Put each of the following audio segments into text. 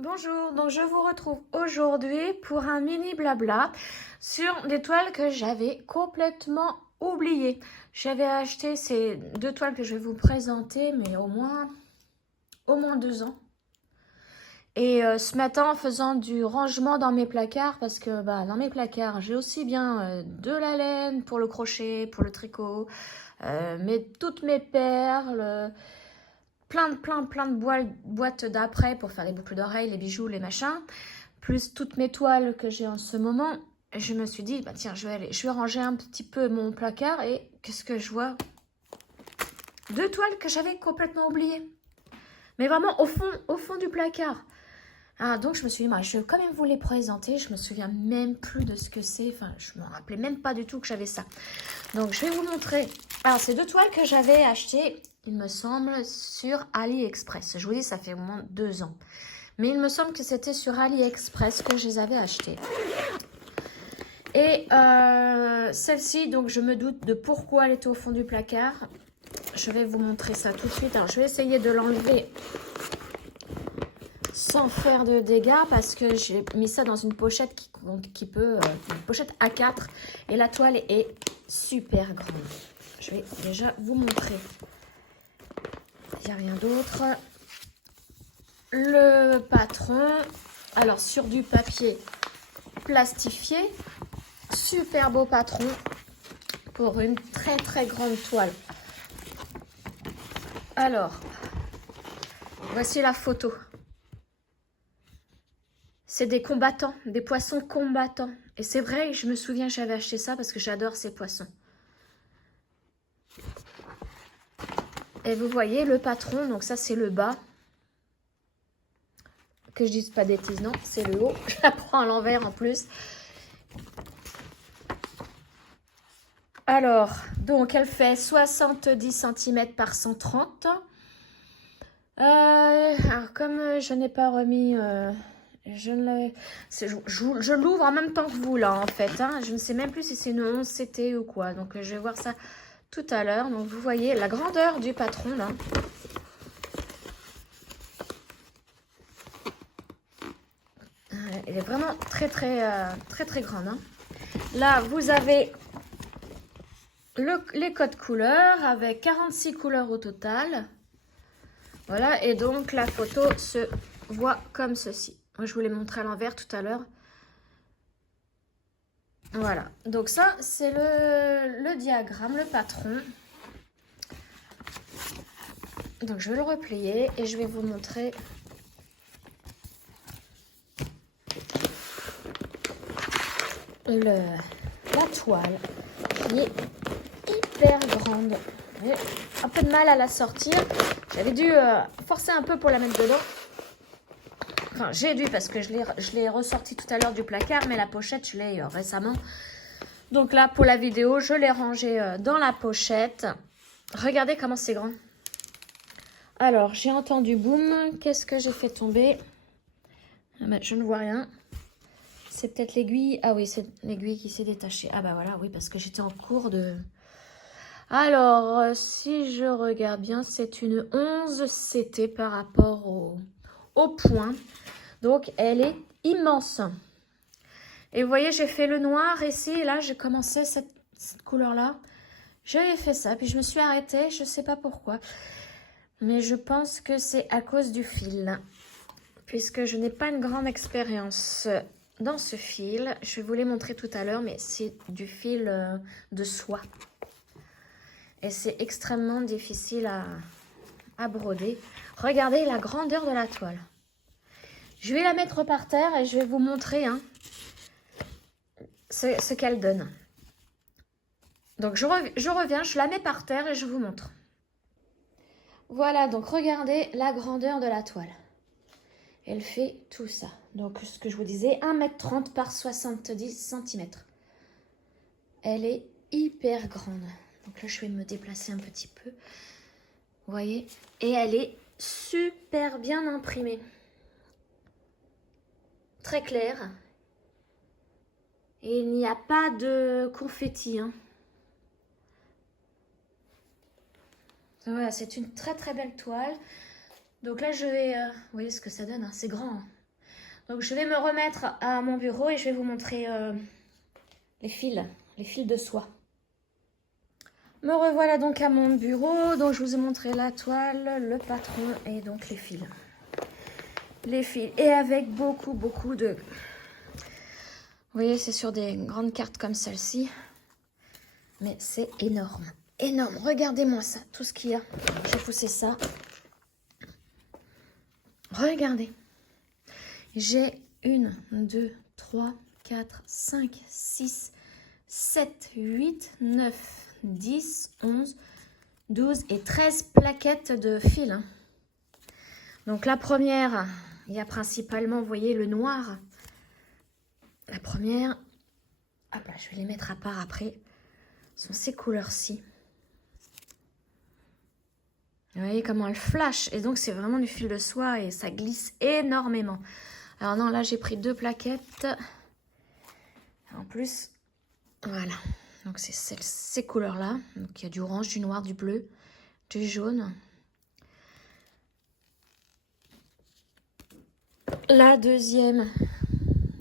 Bonjour, donc je vous retrouve aujourd'hui pour un mini blabla sur des toiles que j'avais complètement oubliées. J'avais acheté ces deux toiles que je vais vous présenter, mais au moins 2 ans. Et ce matin, en faisant du rangement dans mes placards, parce que dans mes placards, j'ai aussi bien de la laine pour le crochet, pour le tricot, toutes mes perles, plein de boîtes d'après pour faire les boucles d'oreilles, les bijoux, les machins, plus toutes mes toiles que j'ai en ce moment. Et je me suis dit, tiens, je vais ranger un petit peu mon placard et qu'est-ce que je vois? Deux toiles que j'avais complètement oubliées. Mais vraiment au fond du placard. Donc je me suis dit, je vais quand même vous les présenter. Je me souviens même plus de ce que c'est. Enfin, je me rappelais même pas du tout que j'avais ça. Donc je vais vous montrer. Alors, ces deux toiles que j'avais achetées, il me semble, sur AliExpress. Je vous dis, ça fait au moins 2 ans. Mais il me semble que c'était sur AliExpress que je les avais achetées. Et celle-ci, donc je me doute de pourquoi elle était au fond du placard. Je vais vous montrer ça tout de suite. Alors, je vais essayer de l'enlever sans faire de dégâts parce que j'ai mis ça dans une pochette qui peut... une pochette A4. Et la toile est super grande. Je vais déjà vous montrer. Il n'y a rien d'autre. Le patron, alors sur du papier plastifié, super beau patron pour une très grande toile. Alors, voici la photo. C'est des combattants, des poissons combattants. Et c'est vrai, je me souviens, j'avais acheté ça parce que j'adore ces poissons. Et vous voyez le patron, donc ça c'est le bas. Que je dise pas de bêtises, non, c'est le haut. Je la prends à l'envers en plus. Alors, donc elle fait 70 cm par 130. Alors comme je n'ai pas remis... je l'ouvre en même temps que vous là en fait. Je ne sais même plus si c'est une 11 CT ou quoi. Donc je vais voir ça tout à l'heure. Donc vous voyez la grandeur du patron là. Elle est vraiment très grande. Là vous avez les codes couleurs avec 46 couleurs au total. Voilà, et donc la photo se voit comme ceci. Moi, je vous l'ai montré à l'envers tout à l'heure. Voilà, donc ça, c'est le diagramme, le patron. Donc, je vais le replier et je vais vous montrer la toile qui est hyper grande. J'ai un peu de mal à la sortir. J'avais dû forcer un peu pour la mettre dedans. Enfin, j'ai dû parce que je l'ai ressorti tout à l'heure du placard, mais la pochette, je l'ai récemment. Donc là, pour la vidéo, je l'ai rangé dans la pochette. Regardez comment c'est grand. Alors, j'ai entendu boum. Qu'est-ce que j'ai fait tomber? Je ne vois rien. C'est peut-être l'aiguille. Ah oui, c'est l'aiguille qui s'est détachée. Ah bah voilà, oui, parce que j'étais en cours de... Alors, si je regarde bien, c'est une 11 CT par rapport au point. Donc, elle est immense. Et vous voyez, j'ai fait le noir ici. Et là, j'ai commencé cette couleur-là. J'avais fait ça, puis je me suis arrêtée. Je ne sais pas pourquoi. Mais je pense que c'est à cause du fil. Puisque je n'ai pas une grande expérience dans ce fil. Je vais vous les montrer tout à l'heure, mais c'est du fil de soie. Et c'est extrêmement difficile à broder. Regardez la grandeur de la toile. Je vais la mettre par terre et je vais vous montrer ce qu'elle donne. Donc je reviens, je la mets par terre et je vous montre. Voilà, donc regardez la grandeur de la toile. Elle fait tout ça. Donc ce que je vous disais, 1,30 m par 70 cm. Elle est hyper grande. Donc là, je vais me déplacer un petit peu. Vous voyez? Et elle est super bien imprimée. Très claire. Et il n'y a pas de confetti. Voilà, c'est une très belle toile. Donc là, je vais... vous voyez ce que ça donne, c'est grand. Donc je vais me remettre à mon bureau et je vais vous montrer les fils de soie. Me revoilà donc à mon bureau. Donc je vous ai montré la toile, le patron et donc les fils. Les fils. Et avec beaucoup de... Vous voyez, c'est sur des grandes cartes comme celle-ci. Mais c'est énorme. Énorme. Regardez-moi ça. Tout ce qu'il y a. J'ai poussé ça. Regardez. J'ai 1, 2, 3, 4, 5, 6, 7, 8, 9, 10, 11, 12 et 13 plaquettes de fil. Donc la première, il y a principalement, vous voyez, le noir. La première, hop là, je vais les mettre à part après. Ce sont ces couleurs-ci. Vous voyez comment elle flash. Et donc c'est vraiment du fil de soie et ça glisse énormément. Alors non, là j'ai pris 2 plaquettes. En plus, voilà. Donc c'est ces couleurs-là. Donc il y a du orange, du noir, du bleu, du jaune. La deuxième,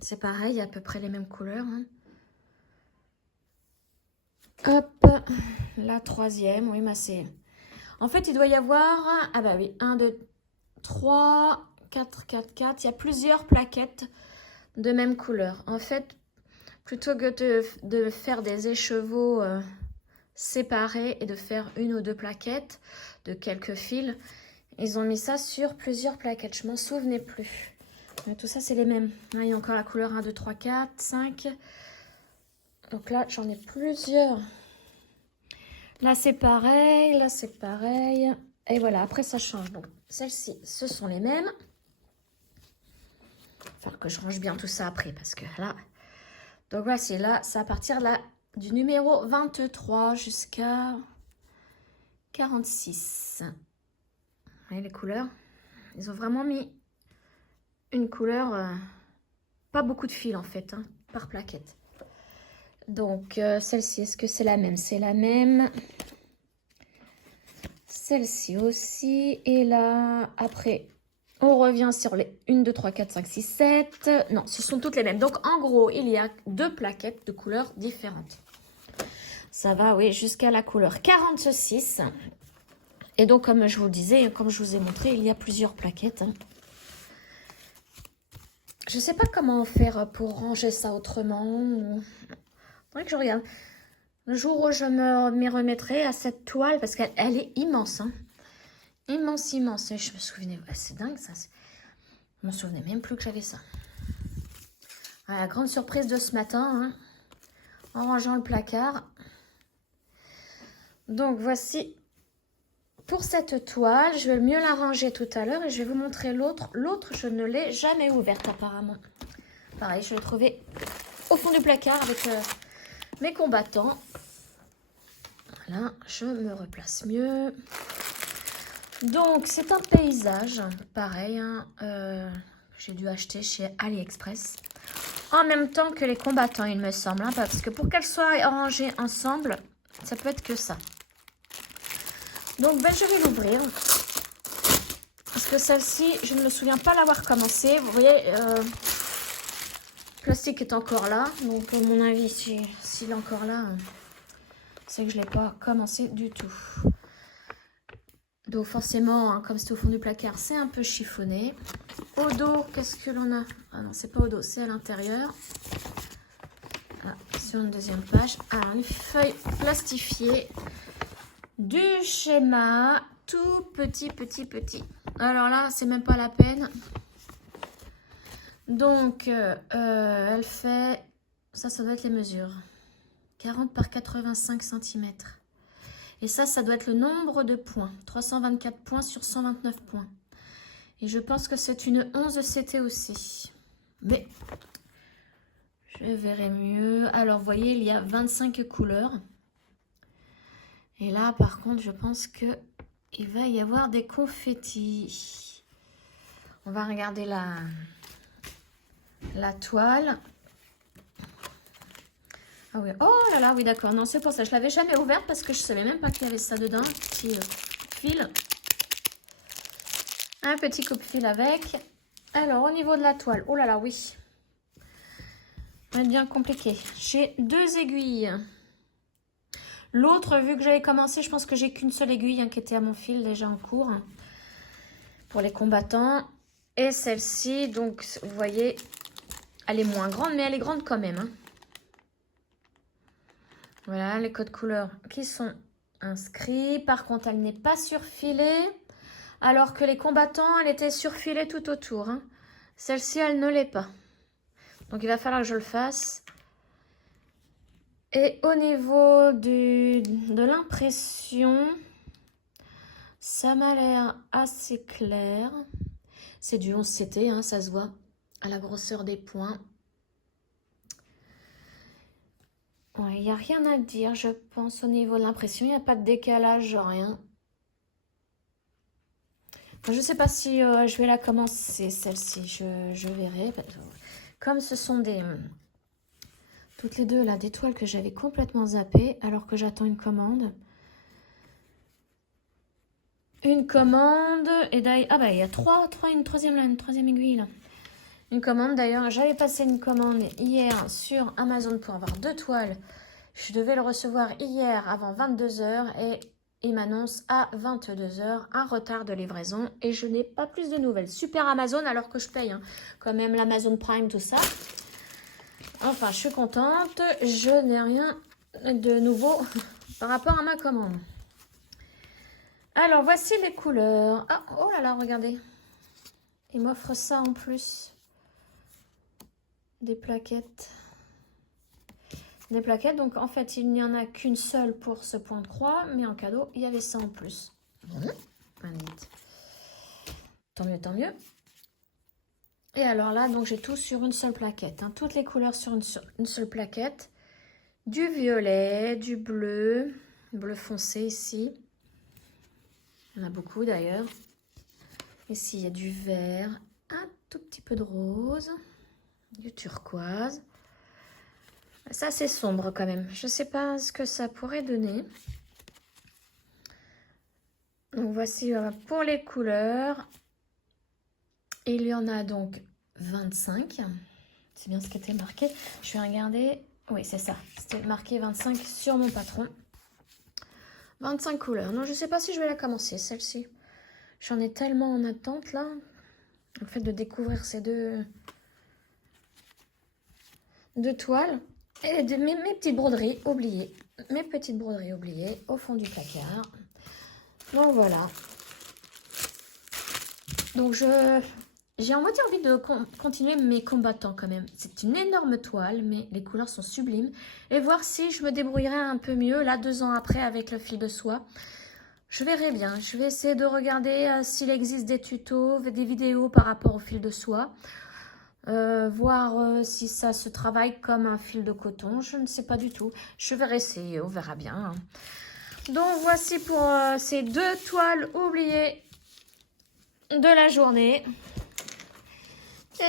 c'est pareil, il y a à peu près les mêmes couleurs. Hein. Hop, la troisième, oui, bah c'est... En fait, il doit y avoir, ah bah oui, 1, 2, 3, 4, 4, 4. Il y a plusieurs plaquettes de même couleur. En fait, plutôt que de faire des écheveaux séparés et de faire 1 ou 2 plaquettes de quelques fils, ils ont mis ça sur plusieurs plaquettes. Je m'en souvenais plus. Mais tout ça, c'est les mêmes. Là, il y a encore la couleur 1, 2, 3, 4, 5. Donc là, j'en ai plusieurs. Là, c'est pareil. Là, c'est pareil. Et voilà, après, ça change. Donc, celles-ci, ce sont les mêmes. Il va falloir que je range bien tout ça après. Parce que là... Donc, voici, là, c'est à partir là, du numéro 23 jusqu'à 46. Vous voyez les couleurs? Ils ont vraiment mis... une couleur, pas beaucoup de fils en fait, hein, par plaquette. Donc, celle-ci, est-ce que c'est la même? C'est la même. Celle-ci aussi. Et là, après, on revient sur les 1, 2, 3, 4, 5, 6, 7. Non, ce sont toutes les mêmes. Donc, en gros, il y a 2 plaquettes de couleurs différentes. Ça va, oui, jusqu'à la couleur 46. Et donc, comme je vous le disais, comme je vous ai montré, il y a plusieurs plaquettes, hein. Je sais pas comment faire pour ranger ça autrement. Faudrait que je regarde. Le jour où je m'y remettrai à cette toile, parce qu'elle est immense. Hein. Immense, immense. Et je me souvenais, c'est dingue ça. Je me souvenais même plus que j'avais ça. Voilà, la grande surprise de ce matin, hein, en rangeant le placard. Donc voici pour cette toile. Je vais mieux la ranger tout à l'heure et je vais vous montrer l'autre. L'autre, je ne l'ai jamais ouverte apparemment. Pareil, je l'ai trouvée au fond du placard avec mes combattants. Voilà, je me replace mieux. Donc, c'est un paysage, pareil, hein, j'ai dû acheter chez AliExpress. En même temps que les combattants, il me semble, hein, parce que pour qu'elles soient rangées ensemble, ça peut être que ça. Donc, ben, je vais l'ouvrir. Parce que celle-ci, je ne me souviens pas l'avoir commencé. Vous voyez, le plastique est encore là. Donc, à mon avis, s'il est encore là, c'est que je ne l'ai pas commencé du tout. Donc, forcément, hein, comme c'est au fond du placard, c'est un peu chiffonné. Au dos, qu'est-ce que l'on a? Ah non, c'est pas au dos, c'est à l'intérieur. Ah, sur une deuxième page. Alors, une feuille plastifiée du schéma. Tout petit. Alors là, c'est même pas la peine. Donc, elle fait... Ça doit être les mesures. 40 par 85 cm. Et ça doit être le nombre de points. 324 points sur 129 points. Et je pense que c'est une 11 CT aussi. Mais je verrai mieux. Alors, vous voyez, il y a 25 couleurs. Et là, par contre, je pense que il va y avoir des confettis. On va regarder la toile. Ah oui, oh là là, oui d'accord, non c'est pour ça, je l'avais jamais ouverte parce que je savais même pas qu'il y avait ça dedans, un petit fil. Un petit coupe-fil avec. Alors, au niveau de la toile, oh là là, oui. Ça va être bien compliqué. J'ai 2 aiguilles. L'autre, vu que j'avais commencé, je pense que j'ai qu'une seule aiguille hein, qui était à mon fil déjà en cours. Pour les combattants. Et celle-ci, donc, vous voyez, elle est moins grande, mais elle est grande quand même. Hein. Voilà, les codes couleurs qui sont inscrits. Par contre, elle n'est pas surfilée. Alors que les combattants, elle était surfilée tout autour. Hein. Celle-ci, elle ne l'est pas. Donc, il va falloir que je le fasse. Et au niveau de l'impression, ça m'a l'air assez clair. C'est du 11 CT, hein, ça se voit à la grosseur des points. Ouais, il n'y a rien à dire, je pense, au niveau de l'impression. Il n'y a pas de décalage, rien. Je ne sais pas si je vais la commencer, celle-ci. Je verrai. Comme ce sont toutes les deux là, des toiles que j'avais complètement zappées, alors que j'attends une commande. Une commande, et d'ailleurs... Ah bah, il y a une troisième aiguille, là. Une commande, d'ailleurs, j'avais passé une commande hier sur Amazon pour avoir 2 toiles. Je devais le recevoir hier avant 22 h et il m'annonce à 22 h un retard de livraison et je n'ai pas plus de nouvelles. Super Amazon alors que je paye hein, quand même l'Amazon Prime, tout ça. Enfin, je suis contente. Je n'ai rien de nouveau par rapport à ma commande. Alors, voici les couleurs. Ah, oh là là, regardez. Il m'offre ça en plus. Des plaquettes. Des plaquettes, donc en fait il n'y en a qu'une seule pour ce point de croix, mais en cadeau il y avait ça en plus. Tant mieux, tant mieux. Et alors là, donc j'ai tout sur une seule plaquette, hein, toutes les couleurs sur une seule plaquette. Du violet, du bleu, bleu foncé ici. Il y en a beaucoup d'ailleurs. Ici il y a du vert, un tout petit peu de rose, du turquoise. Ça, c'est sombre quand même. Je ne sais pas ce que ça pourrait donner. Donc, voici pour les couleurs. Il y en a donc 25. C'est bien ce qui était marqué. Je vais regarder. Oui, c'est ça. C'était marqué 25 sur mon patron. 25 couleurs. Non, je ne sais pas si je vais la commencer, celle-ci. J'en ai tellement en attente, là. En fait, de découvrir ces deux toiles. Et mes petites broderies oubliées. Mes petites broderies oubliées au fond du placard. Donc voilà. Donc j'ai en moitié envie de continuer mes combattants quand même. C'est une énorme toile, mais les couleurs sont sublimes. Et voir si je me débrouillerai un peu mieux, là, 2 ans après, avec le fil de soie. Je verrai bien. Je vais essayer de regarder s'il existe des tutos, des vidéos par rapport au fil de soie. Voir si ça se travaille comme un fil de coton, je ne sais pas du tout. Je vais essayer, on verra bien. Donc voici pour ces 2 toiles oubliées de la journée.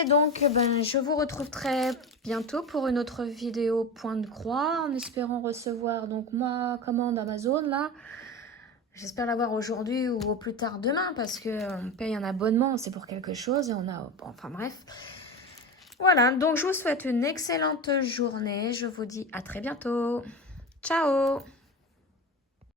Et donc ben, je vous retrouve très bientôt pour une autre vidéo point de croix, en espérant recevoir donc ma commande Amazon là. J'espère l'avoir aujourd'hui ou au plus tard demain parce qu'on paye un abonnement, c'est pour quelque chose et on a... Enfin bref. Voilà, donc je vous souhaite une excellente journée. Je vous dis à très bientôt. Ciao!